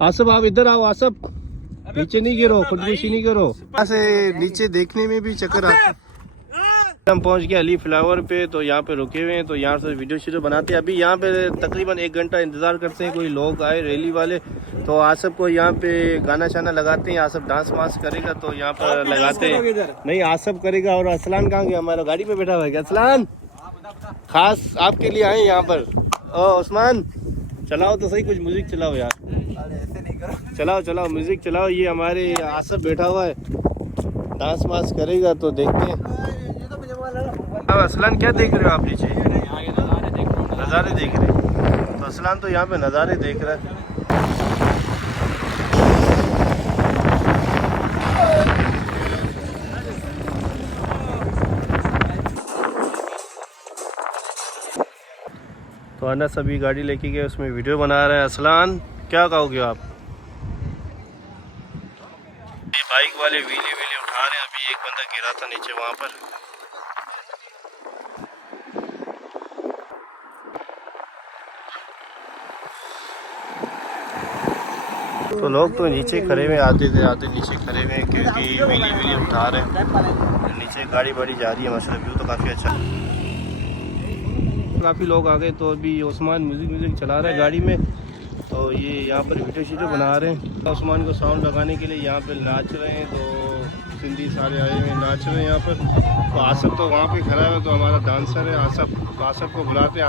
आसफ आप इधर आओ, आसफ नीचे नहीं गिरो, खुदकुशी नहीं करो। ऐसे नीचे देखने में भी चक्कर आता। हम पहुंच गए अली फ्लावर पे, तो यहाँ पे रुके हुए हैं, तो यहाँ से वीडियो शीडियो बनाते हैं। अभी यहाँ पे तकरीबन 1 घंटा इंतज़ार करते हैं, कोई लोग आए रैली वाले, तो आसफ को यहाँ पे गाना शाना लगाते हैं। आसफ डांस वांस करेगा तो यहाँ पर लगाते हैं। नहीं, आसफ करेगा। और असलान कहाँ गया? हमारा गाड़ी में बैठा हुआ है। असलान खास आपके लिए आए यहाँ पर। ओ उस्मान, चलाओ तो सही, कुछ म्यूजिक चलाओ यार। चलाओ चलाओ म्यूजिक चलाओ। ये हमारे आसफ बैठा हुआ है, डांस वांस करेगा तो देखते हैं। अब असलान क्या देख रहे हो आप? नीचे नज़ारे देख रहे हैं। तो असलान तो यहाँ पे नज़ारे देख रहा है। तो अनस अभी गाड़ी लेके गए, उसमें वीडियो बना रहे हैं। असलान क्या कहोगे आप? बाइक वाले व्हीले व्हीले उठा रहे हैं। अभी एक बंदा गिरा था नीचे वहाँ पर। तो लोग तो नीचे खड़े हुए, आते नीचे खड़े हुए, क्योंकि व्हीली व्हीली उठा रहे हैं। नीचे गाड़ी बाड़ी जा रही है माशाल्लाह, व्यू तो काफ़ी अच्छा है। काफ़ी लोग आ गए, तो अभी उस्मान म्यूज़िक चला रहा है गाड़ी में। तो ये यहाँ पर वीडियो शीडियो बना रहे हैं। उस्मान को साउंड लगाने के लिए यहाँ पर नाच रहे हैं, तो सिंधी सारे आए हुए नाच रहे हैं यहाँ पर। तो आसफ तो वहाँ पे खड़ा है, तो हमारा डांसर है आसफ। तो आसफ को बुलाते हैं।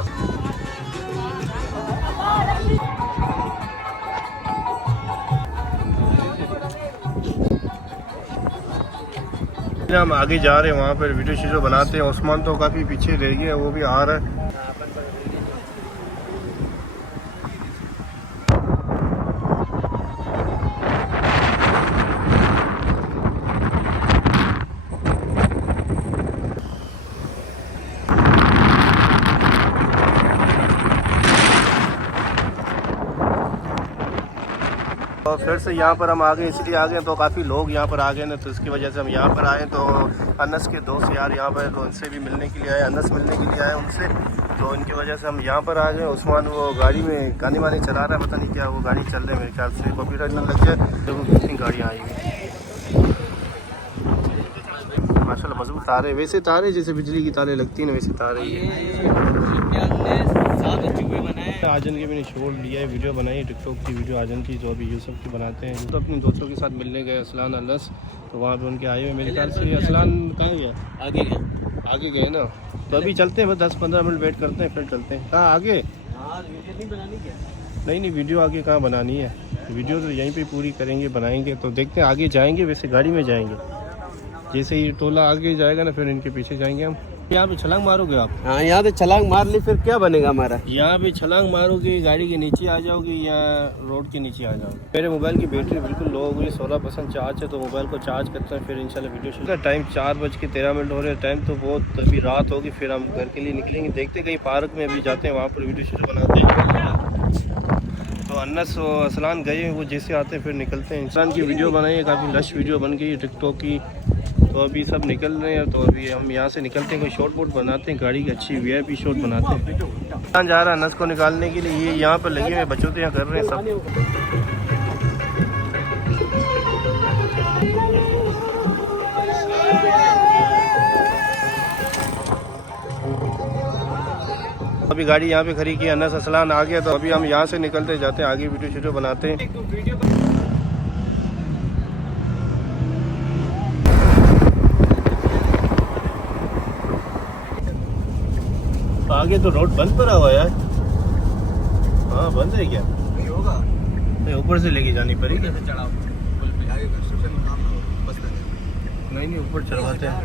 हम आगे जा रहे हैं, वहाँ पर वीडियो शीडियो बनाते हैं। उस्मान तो काफ़ी पीछे रह गया, वो भी आ रहा है। और फिर से यहाँ पर हम आ गए, इसलिए आ गए तो काफ़ी लोग यहाँ पर आ गए ना, तो इसकी वजह से हम यहाँ पर आए। तो अनस के दोस्त यार यहाँ पर, तो उनसे भी मिलने के लिए आए, अनस मिलने के लिए आए उनसे, तो इनकी वजह से हम यहाँ पर आ गए। उस्मान वो गाड़ी में गाने वाने चला रहा है, पता नहीं क्या वो गाड़ी चल रहे हैं, मेरे ख्याल से कॉपीराइट ना लग जाए। तो कितनी गाड़ियाँ आई हुई माशाल्लाह, मजबूत तारे, वैसे तारे जैसे बिजली की तारे लगती है ना, वैसे तारे ही है। आजन के मैंने छोड़ लिया है, वीडियो बनाई टिकटॉक की वीडियो आजन की, जो अभी यूसुफ की बनाते हैं। तो अपने दोस्तों के साथ मिलने गए असलान अनस, तो वहाँ पे उनके आए हुए। मेरे ख्याल से असलान कहाँ गया? आगे गए ना, तो अभी चलते हैं, बस 10-15 मिनट वेट करते हैं, फिर चलते हैं। कहाँ आगे? नहीं, वीडियो आगे कहाँ बनानी है, वीडियो तो यहीं पर पूरी करेंगे, बनाएंगे। तो देखते हैं आगे जाएँगे, वैसे गाड़ी में जाएँगे। जैसे ही टोला आगे जाएगा ना, फिर इनके पीछे जाएंगे हम। यहाँ पे छलांग मारोगे आप? हाँ, यहाँ पे छलांग मार ली, फिर क्या बनेगा हमारा? यहाँ पे छलांग मारोगे, गाड़ी के नीचे आ जाओगे या रोड के नीचे आ जाओगे। मेरे मोबाइल की बैटरी बिल्कुल लो हो गई, 16% चार्ज है, तो मोबाइल को चार्ज करते हैं, फिर इंशाल्लाह वीडियो शूट। टाइम 4:13 हो रहे हैं, टाइम तो बहुत अभी रात होगी। फिर हम घर के लिए निकलेंगे, देखते कहीं पार्क में अभी जाते हैं, वहाँ पर वीडियो शूट बनाते हैं। तो अनस और असलान गए, वो जैसे आते हैं फिर निकलते हैं। इंसान की वीडियो बनाई है, काफ़ी लश वीडियो बन गई है टिकटॉक की। तो अभी सब निकल रहे हैं, तो अभी हम यहाँ से निकलते हैं, कोई शॉर्ट बोट बनाते हैं, गाड़ी की अच्छी VIP शॉट बनाते हैं। जा रहा है नस को निकालने के लिए, ये यहाँ पर लगे हुए बच्चों तो यहाँ कर रहे हैं सब। अभी गाड़ी यहाँ पे खड़ी की, अनस असलान आ गया, तो अभी हम यहाँ से निकलते जाते हैं, आगे वीडियो शूडियो बनाते हैं। आगे तो रोड बंद पड़ा हुआ है यार। हाँ, बंद है क्या? नहीं होगा, नहीं ऊपर से लेके जानी पड़ेगी। नहीं, ऊपर चढ़वाते हैं।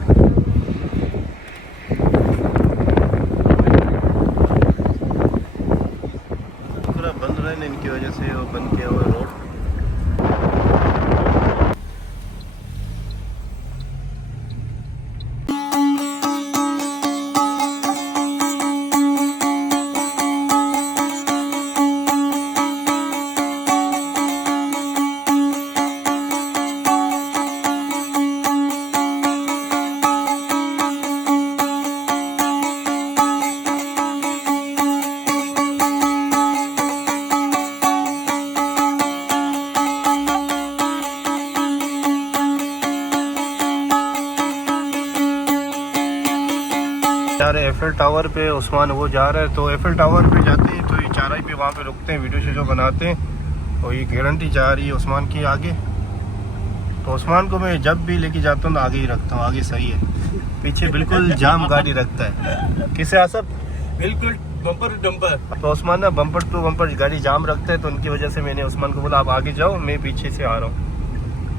पूरा बंद रहा है, इनकी वजह से वो बंद किया हुआ रोड। एफिल टावर पे उस्मान वो जा रहा है, तो एफिल टावर पे जाते हैं तो ये चाराई पे वहाँ पे रुकते हैं, वीडियो शीडियो बनाते हैं। और ये गारंटी जा रही है उस्मान की आगे, तो उस्मान को मैं जब भी लेके जाता हूँ तो आगे ही रखता हूँ, आगे सही है। पीछे बिल्कुल जाम गाड़ी रखता है, किसे आसब बिल्कुल बम्पर टू बम्पर। तो उस्मान ना बम्पर टू बम्पर गाड़ी जाम रखता है, तो उनकी वजह से मैंने उस्मान को बोला आप आगे जाओ, मैं पीछे से आ रहा हूँ।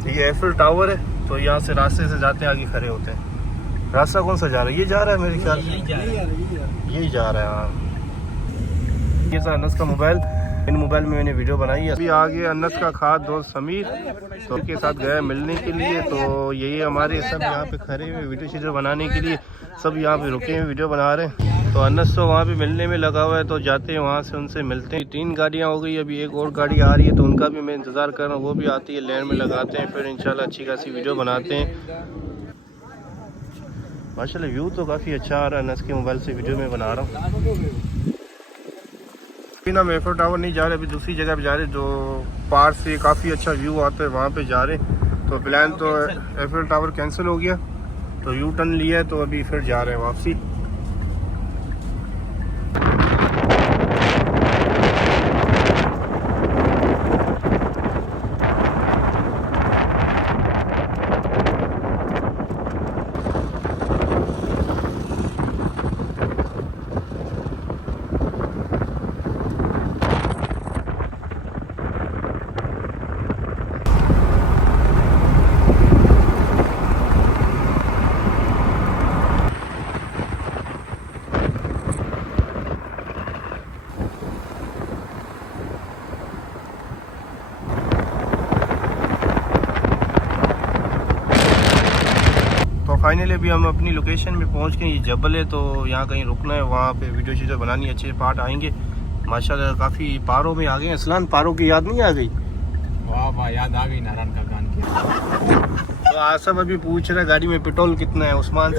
तो ये एफिल टावर है, तो यहाँ से रास्ते से जाते हैं आगे खड़े होते हैं। रास्ता कौन सा जा रहा है? ये जा रहा है मेरे ख्याल से, यही जा रहा है। हाँ, ये अनस का मोबाइल, इन मोबाइल में मैंने वीडियो बनाई है। अभी आगे अनस का खास दोस्त समीर तो के साथ गया मिलने के लिए, तो यही हमारे सब यहाँ पे खड़े हुए वीडियो शीडियो बनाने के लिए, सब यहाँ पे रुके हुए वीडियो बना रहे हैं। तो अनस तो वहाँ पे मिलने में लगा हुआ है, तो जाते हैं वहाँ से उनसे मिलते हैं। 3 गाड़ियाँ हो गई, अभी एक और गाड़ी आ रही है, तो उनका भी मैं इंतज़ार कर रहा हूँ, वो भी आती है, लैंड में लगाते हैं, फिर इंशाल्लाह अच्छी खासी वीडियो बनाते हैं। माशाल्लाह व्यू तो काफ़ी अच्छा आ रहा है, अनस के मोबाइल से वीडियो में बना रहा हूँ। अभी ना एफिल टावर नहीं जा रहे, अभी दूसरी जगह पे जा रहे, जो पार से काफ़ी अच्छा व्यू आता है, वहाँ पे जा रहे। तो प्लान तो एफिल टावर कैंसिल हो गया, तो यू टर्न लिया है, तो अभी फिर जा रहे हैं वापसी। फाइनली अभी हम अपनी लोकेशन में पहुंच गए, ये जबल है, तो यहाँ कहीं रुकना है, वहाँ पे वीडियो शीडियो बनानी, अच्छे पार्ट आएंगे माशाल्लाह। काफ़ी पारों में आ गए। असलान पारों की याद नहीं आ गई? वाह वाह, याद आ गई नारायण का गान की। तो आसम अभी पूछ रहा है गाड़ी में पेट्रोल कितना है, उस्मान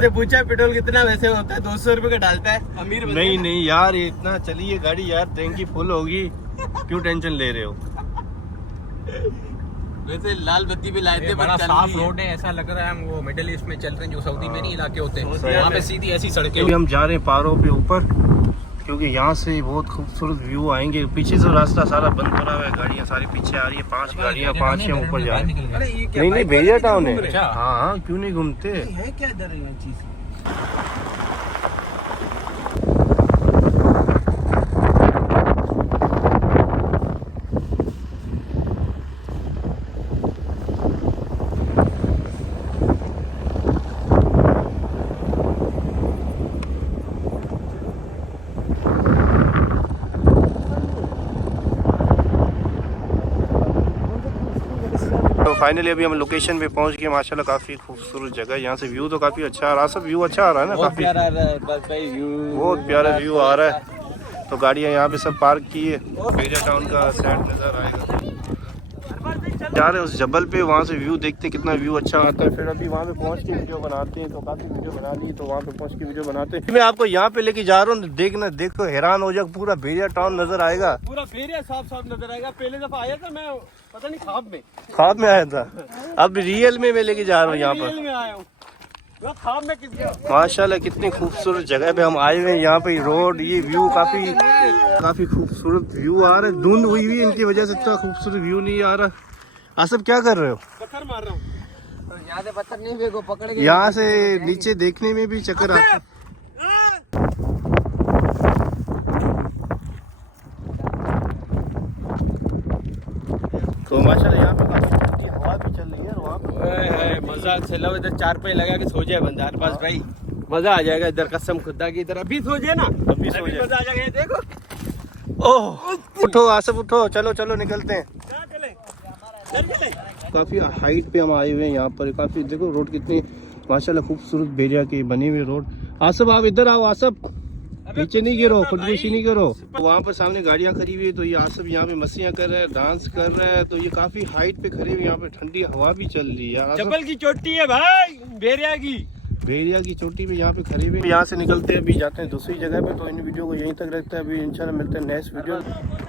से पूछा पेट्रोल कितना वैसे होता है, 200 रुपये का डालता है अमीर। नहीं यार, इतना चलिए गाड़ी यार, टैंकी फुल होगी, क्यों टेंशन ले रहे हो? वैसे लाल बत्ती भी लाए थे, बड़ा साफ रोड है, ऐसा लग रहा है हम वो मिडिल ईस्ट में चल रहे हैं, जो सऊदी में नहीं इलाके होते हैं, वहाँ पे सीधी ऐसी सड़कें। हम जा रहे हैं पारों पे ऊपर, क्योंकि यहाँ से बहुत खूबसूरत व्यू आएंगे। पीछे से रास्ता सारा बंद हो रहा है, गाड़ियाँ सारी पीछे आ रही है, 5 गाड़ियाँ, 5 हैं ऊपर जा रही है। नहीं भेजिया टाउन है। हाँ, क्यों नहीं घूमते है क्या इधर चीज? फाइनली अभी हम लोकेशन पे पहुंच गए। माशाल्लाह काफ़ी खूबसूरत जगह है, यहाँ से व्यू तो काफ़ी अच्छा आ रहा है, सब व्यू अच्छा आ रहा है ना, काफ़ी बहुत प्यारा व्यू आ रहा है। तो गाड़ियाँ यहाँ पे सब पार्क की है, बेरिया टाउन का सेट नज़र आएगा। जा रहे हैं उस जबल पे, वहाँ से व्यू देखते कितना व्यू अच्छा आता है। फिर अभी वहाँ पे पहुँच के वीडियो बनाते हैं, तो काफ़ी वीडियो बना ली, तो वहाँ पे पहुँच के वीडियो बनाते हैं। मैं आपको यहाँ पे लेके जा रहा हूँ, देखना, देखो हैरान हो जाए, पूरा बेरिया टाउन नजर आएगा, पूरा बेरिया साफ साफ नजर आएगा। पहले दफा आया था मैं, पता नहीं ख्वाब में आया था, अब रियल में मैं लेके जा रहा हूँ यहाँ पर। माशाल्लाह कितनी खूबसूरत जगह पे हम आए हुए हैं। यहाँ पे रोड, ये व्यू काफी खूबसूरत व्यू आ रहा है। धुंध हुई हुई इनकी वजह से इतना खूबसूरत व्यू नहीं आ रहा। आसफ क्या कर रहे हो? पत्थर मार रहा हूँ। यहाँ से पत्थर नहीं फेंको, पकड़ के यहाँ से नीचे देखने में भी चक्कर आता है। तो माशाल्लाह यहाँ पे काफी ठंडी हवा भी चल रही है, और वहाँ पे मजा चलो, इधर 4 पे लगा के सो जाए बंदा हर पास भाई, मजा आ जाएगा। इधर कसम खुदा की, इधर अभी सो जाए ना, अभी सो जाए, मजा आ जाएगा। देखो, ओह उठो आसफ उठो, चलो चलो निकलते हैं। काफी हाइट पे हम आए हुए हैं यहाँ पर। काफी देखो रोड कितनी माशाल्लाह खूबसूरत बेरिया की बनी हुई रोड। आसफ आप इधर आओ, आसफ नीचे नहीं गिरो, खुदकुशी नहीं करो। वहाँ पर सामने गाड़ियाँ खड़ी हुई है, तो ये आसफ यहाँ पे मस्तियाँ कर रहा है, डांस कर रहा है। तो ये काफी हाइट पे खड़े हुए, यहाँ पे ठंडी हवा भी चल रही है। जबल की चोटी है भाई, बेरिया की चोटी में यहाँ पे खड़े हुए। यहाँ से निकलते हैं, अभी जाते हैं दूसरी जगह पे। तो इन वीडियो को यहीं तक रखते हैं, अभी इंशाल्लाह मिलते हैं नेक्स्ट वीडियो।